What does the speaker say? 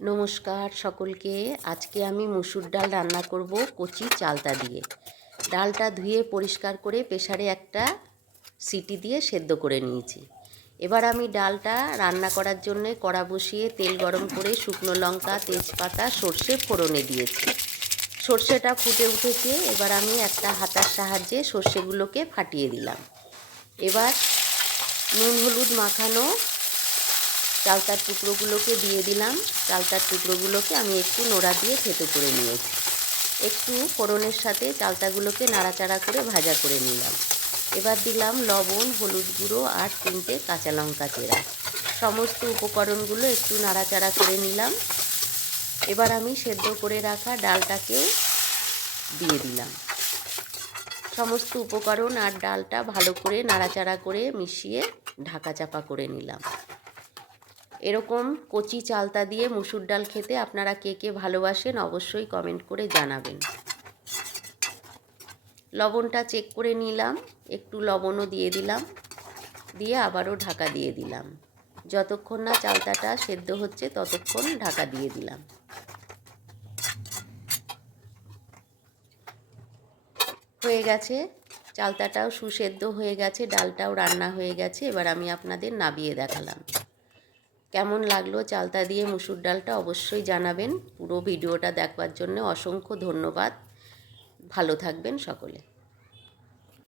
নমস্কার সকলকে। আজকে আমি মুসুর ডাল রান্না করব কচি চালতা দিয়ে। ডালটা ধুয়ে পরিষ্কার করে প্রেসারে একটা সিটি দিয়ে সেদ্ধ করে নিয়েছি। এবার আমি ডালটা রান্না করার জন্য কড়া বসিয়ে তেল গরম করে শুকনো লঙ্কা, তেজপাতা, সর্ষে ফোড়নে দিয়েছি। সর্ষেটা ফুটে উঠেছে, এবার আমি একটা হাতার সাহায্যে সর্ষেগুলোকে ফাটিয়ে দিলাম। এবার নুন হলুদ মাখানো চালতার টুকরোগুলোকে দিয়ে দিলাম। চালতার টুকরোগুলোকে আমি একটু নোড়া দিয়ে থেতো করে নিয়েছি। একটু ফোড়নের সাথে চালতাগুলোকে নাড়াচাড়া করে ভাজা করে নিলাম। এবার দিলাম লবণ, হলুদ গুঁড়ো আর 3টে কাঁচা লঙ্কা চেরা। সমস্ত উপকরণগুলো একটু নাড়াচাড়া করে নিলাম। এবার আমি সেদ্ধ করে রাখা ডালটাকেও দিয়ে দিলাম। সমস্ত উপকরণ আর ডালটা ভালো করে নাড়াচাড়া করে মিশিয়ে ঢাকা চাপা করে নিলাম। এরকম কচি চালতা দিয়ে মুসুর ডাল খেতে আপনারা কে কে ভালোবাসেন অবশ্যই কমেন্ট করে জানাবেন। লবণটা চেক করে নিলাম, একটু লবণও দিয়ে দিলাম, দিয়ে আবারও ঢাকা দিয়ে দিলাম। যতক্ষণ না চালতাটা সেদ্ধ হচ্ছে ততক্ষণ ঢাকা দিয়ে দিলাম। হয়ে গেছে, চালতাটাও সুসেদ্ধ হয়ে গেছে, ডালটাও রান্না হয়ে গেছে। এবার আমি আপনাদের নাবিয়ে দেখালাম। কেমন লাগলো চালতা দিয়ে মুসুর ডালটা অবশ্যই জানাবেন। পুরো ভিডিওটা দেখবার জন্য অসংখ্য ধন্যবাদ। ভালো থাকবেন সকলে।